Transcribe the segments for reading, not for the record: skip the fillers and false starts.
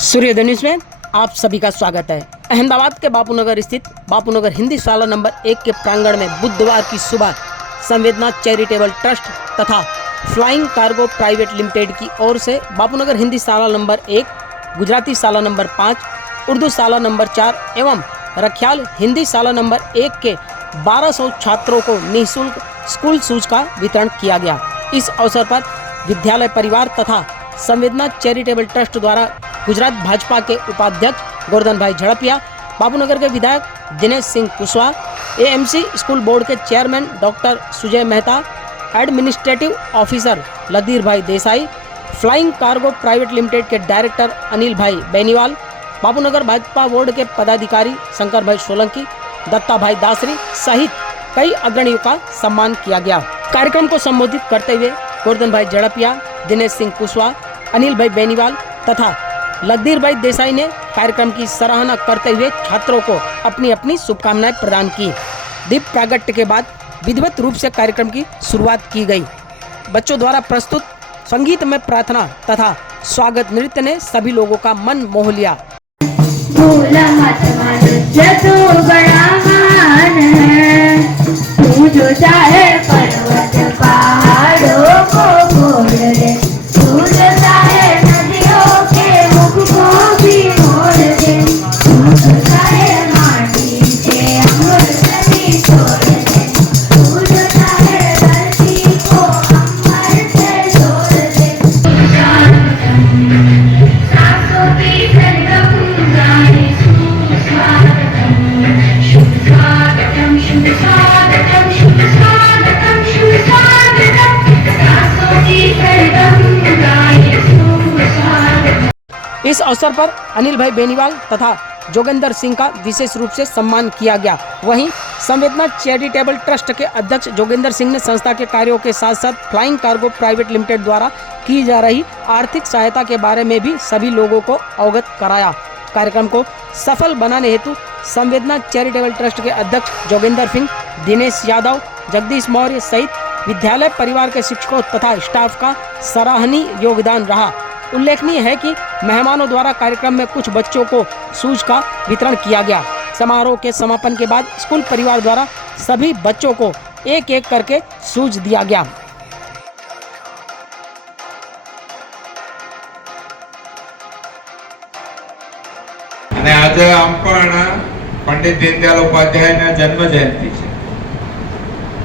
सूर्योदय न्यूज में आप सभी का स्वागत है। अहमदाबाद के बापूनगर स्थित बापूनगर हिंदी शाला नंबर 1 के प्रांगण में बुधवार की सुबह संवेदना चैरिटेबल ट्रस्ट तथा फ्लाइंग कार्गो प्राइवेट लिमिटेड की ओर से बापूनगर हिंदी शाला नंबर 1, गुजराती शाला नंबर 5, उर्दू शाला नंबर 4 एवं रखियाल हिंदी शाला नंबर 1 के 1200 छात्रों को निःशुल्क स्कूल शूज का वितरण किया गया। इस अवसर पर विद्यालय परिवार तथा संवेदना चैरिटेबल ट्रस्ट द्वारा गुजरात भाजपा के उपाध्यक्ष गोवर्धन भाई झड़पिया, बापूनगर के विधायक Dinesh Singh Kushwaha, AMC school board के chairman doctor Sujay Mehta, administrative officer लदीर bhai Desai, flying cargo private limited के डायरेक्टर अनिल भाई बेनीवाल, बापूनगर भाजपा बोर्ड के पदाधिकारी शंकर भाई सोलंकी, दत्ता भाई दासरी सहित कई अग्रणियों का सम्मान किया गया। कार्यक्रम को संबोधित करते हुए गोवर्धन भाई झड़पिया, दिनेश सिंह कुशवाहा, अनिल भाई बेनीवाल तथा लदीर भाई देसाई ने कार्यक्रम की सराहना करते हुए छात्रों को अपनी अपनी शुभकामनाएं प्रदान की। दीप प्रागट्य के बाद विधिवत रूप से कार्यक्रम की शुरुआत की गई। बच्चों द्वारा प्रस्तुत संगीत में प्रार्थना तथा स्वागत नृत्य ने सभी लोगों का मन मोह लिया। तू जो चाहे पर्वत पहाड़ों को खोल दे, तू जो चाहे नदियों के मुख को भी मोड़ दे, तू जो चाहे माटी से अंबर से छोड़ दे, तू जो चाहे धरती को अंबर से छोड़ दे। सांसों की सरगम गाने सुस्वागतम, शुभ स्वागतम, शुभ स्वागतम, शुभ स्वागतम, शुभ स्वागतम, सांसों की सरगम गाने सुस्वागतम। इस अवसर पर अनिल भाई बेनीवाल तथा जोगेंद्र सिंह का विशेष रूप से सम्मान किया गया। वहीं संवेदना चैरिटेबल ट्रस्ट के अध्यक्ष जोगेंद्र सिंह ने संस्था के कार्यों के साथ साथ फ्लाइंग कार्गो प्राइवेट लिमिटेड द्वारा की जा रही आर्थिक सहायता के बारे में भी सभी लोगों को अवगत कराया। कार्यक्रम को सफल बनाने हेतु संवेदना चैरिटेबल ट्रस्ट के अध्यक्ष जोगेंद्र सिंह, दिनेश यादव, जगदीश मौर्य सहित विद्यालय परिवार के शिक्षकों तथा स्टाफ का सराहनीय योगदान रहा। उल्लेखनीय है कि मेहमानों द्वारा कार्यक्रम में कुछ बच्चों को शूज का वितरण किया गया। समारोह के समापन के बाद स्कूल परिवार द्वारा सभी बच्चों को एक एक करके शूज दिया गया। અને આજે આમ પણ પંડિત દીનદયાળ ઉપાધ્યાયના જન્મ જયંતિ છે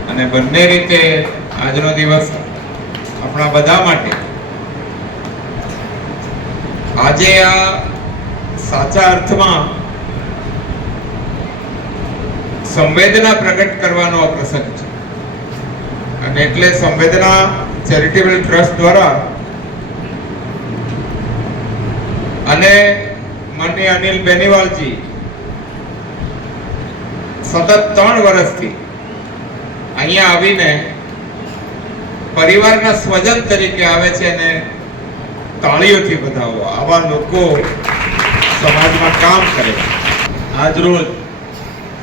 અને બંને રીતે આજનો દિવસ આપણા બધા માટે આજે આ સાચા અર્થમાં સંવેદના પ્રગટ કરવાનો આ પ્રસંગ છે અને એટલે સંવેદના ચેરિટેબલ ટ્રસ્ટ દ્વારા અને માનનીય અનિલ બેનીવાલજી સતત 3 વર્ષથી અહીંયા આવીને પરિવારના સ્વજન તરીકે આવે છે અને તાળીઓથી વધાવો આવા લોકો સમાજમાં કામ કરે છે। આજ રોજ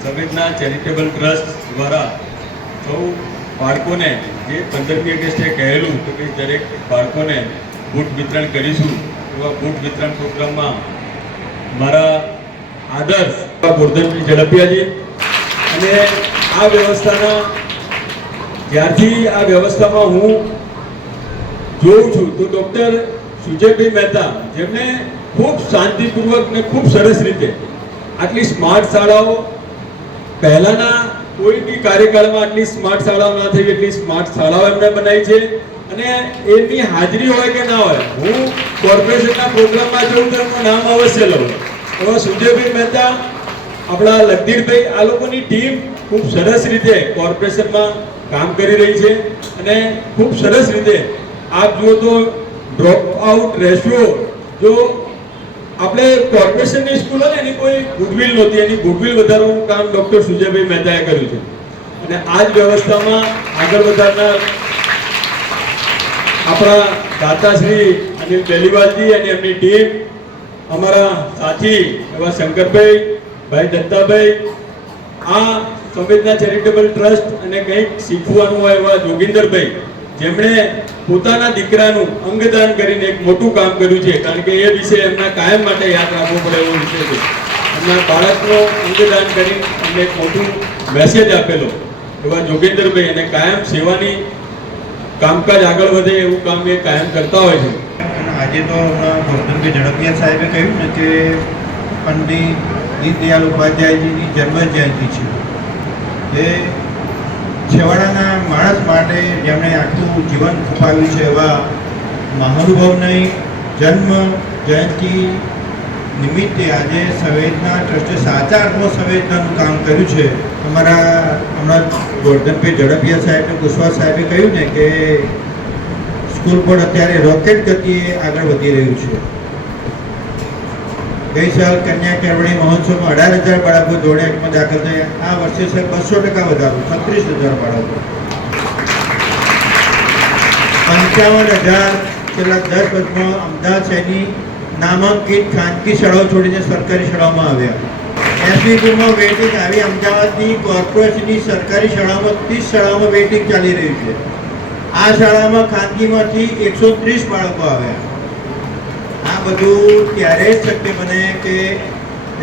સંવેદના ચેરિટેબલ ટ્રસ્ટ દ્વારા સૌ બાળકોને જે 15મી ઓગસ્ટે કહેલું તો કે દરેક બાળકોને બૂટ વિતરણ કરીશું, એવા બૂટ વિતરણ પ્રોગ્રામમાં મારા આદર્શ ગોરધનભાઈ ઝડપિયાજી અને આ વ્યવસ્થાના જ્યારથી આ વ્યવસ્થામાં હું જોઉં છું તો ડૉક્ટર સુજયભાઈ મહેતા, જેમણે ખૂબ શાંતિપૂર્વક ને ખૂબ સરસ રીતે આટલી સ્માર્ટ શાળાઓ પહેલાના કોઈ બી કાર્યકાળમાં આટલી સ્માર્ટ શાળાઓ ના થઈ એટલી સ્માર્ટ શાળાઓ એમણે બનાવી છે અને એની હાજરી હોય કે ના હોય, હું કોર્પોરેશનના પ્રોગ્રામમાં જઉં તો એમનું નામ અવશ્ય લઉં। એવા સુજયભાઈ મહેતા, આપણા લગધીરભાઈ, આ લોકોની ટીમ ખૂબ સરસ રીતે કોર્પોરેશનમાં કામ કરી રહી છે અને ખૂબ સરસ રીતે આપ જુઓ તો ડ્રોપ આઉટ રેશિયો જો આપણે કોર્પોરેશનની સ્કૂલ હોય એની કોઈ ગુડવિલ નહોતી, એની ગુડવિલ વધારવાનું કામ ડૉક્ટર સુજયભાઈ મહેતાએ કર્યું છે અને આ જ વ્યવસ્થામાં આગળ વધારનાર આપણા દાતાશ્રી અનિલ બેનીવાલજી અને એમની ટીમ, અમારા સાથી એવા શંકરભાઈ, ભાઈ દત્તાભાઈ, આ સંવેદના ચેરિટેબલ ટ્રસ્ટ અને કંઈક શીખવાનું હોય એવા જોગિંદરભાઈ, જેમણે પોતાના દીકરાનું અંગદાન કરીને એક મોટું કામ કર્યું છે, કારણ કે એ વિષય એમના કાયમ માટે યાદ રાખવો પડે એવો વિષય છે. એમના બાળકનો અંગદાન કરીને એમને એક મોટું મેસેજ આપેલો એવા જોગેન્દ્રભાઈ, અને કાયમ સેવાની કામકાજ આગળ વધે એવું કામ એ કાયમ કરતા હોય છે. આજે તો ગોરધનભાઈ ઝડપિયા સાહેબે કહ્યું ને કે પંડિત દીનદયાળ ઉપાધ્યાયજીની જન્મ જયંતિ છે. એ છેવાડાના માણસ માટે જેમણે આખું જીવન ખપાવ્યું છે એવા મહાનુભાવની જન્મ જયંતિ નિમિત્તે આજે સંવેદના ટ્રસ્ટે સાચા અર્થમાં સંવેદનાનું કામ કર્યું છે. અમારા હમણાં ગોરધનભાઈ ઝડપિયા સાહેબને કુશવાહ સાહેબે કહ્યું ને કે સ્કૂલ બોર્ડ અત્યારે રોકેટ ગતિએ આગળ વધી રહ્યું છે. ગઈ સાલ કન્યા કેળવણી મહોત્સવમાં 18,000 બાળકો ધોરણમાં દાખલ થયા. આ વર્ષે સર 200% વધારો, 36,000 બાળકો. 55,000 છેલ્લા 10 વર્ષમાં અમદાવાદ શહેરની નામાંકિત ખાનગી શાળાઓ છોડીને સરકારી શાળાઓમાં આવ્યા. એસવીપીમાં વેટિંગ આવી. અમદાવાદની કોર્પોરેશનની સરકારી શાળાઓમાં 30 શાળાઓમાં વેટિંગ ચાલી રહ્યું છે. આ શાળામાં ખાનગીમાંથી 130 બાળકો આવ્યા. આ બધું ત્યારે જ શક્ય બને કે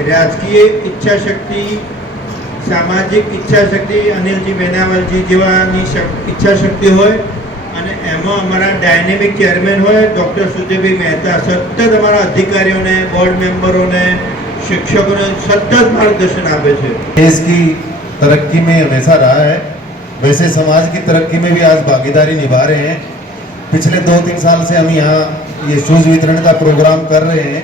રાજકીય ઈચ્છાશક્તિ, સામાજિક ઈચ્છાશક્તિ, અનિલજી બેનાવલજી જેવાની ઈચ્છાશક્તિ હોય, અને એમાં અમારા ડાયનેમિક ચેરમેન હોય ડૉક્ટર સુજયભાઈ મહેતા સતત અમારા અધિકારીઓને, બોર્ડ મેમ્બરોને, शिक्षकों ने सतत मार्गदर्शन आपे छे. देश की तरक्की में हमेशा रहा है, वैसे समाज की तरक्की में भी आज भागीदारी निभा रहे हैं. पिछले 2-3 साल से हम यहाँ ये शूज वितरण का प्रोग्राम कर रहे हैं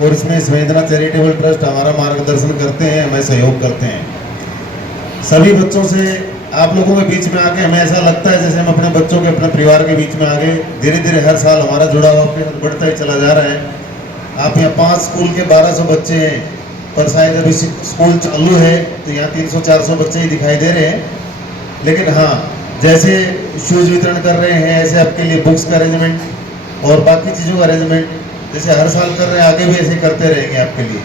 और इसमें संवेदना चैरिटेबल ट्रस्ट हमारा मार्गदर्शन करते हैं, हमें सहयोग करते हैं. सभी बच्चों से आप लोगों के बीच में आके हमें ऐसा लगता है जैसे हम अपने बच्चों के, अपने परिवार के बीच में आगे धीरे धीरे हर साल हमारा जुड़ाव आपके साथ बढ़ता ही चला जा रहा है. आप यहाँ 5 स्कूल के 1200 बच्चे हैं, पर शायद अभी स्कूल चालू है तो यहाँ 300-400 बच्चे ही दिखाई दे रहे हैं. लेकिन हाँ, जैसे शूज वितरण कर रहे हैं ऐसे आपके लिए बुक्स का अरेंजमेंट और बाकी चीज़ों का अरेंजमेंट जैसे हर साल कर रहे हैं, आगे भी ऐसे करते रहेंगे आपके लिए.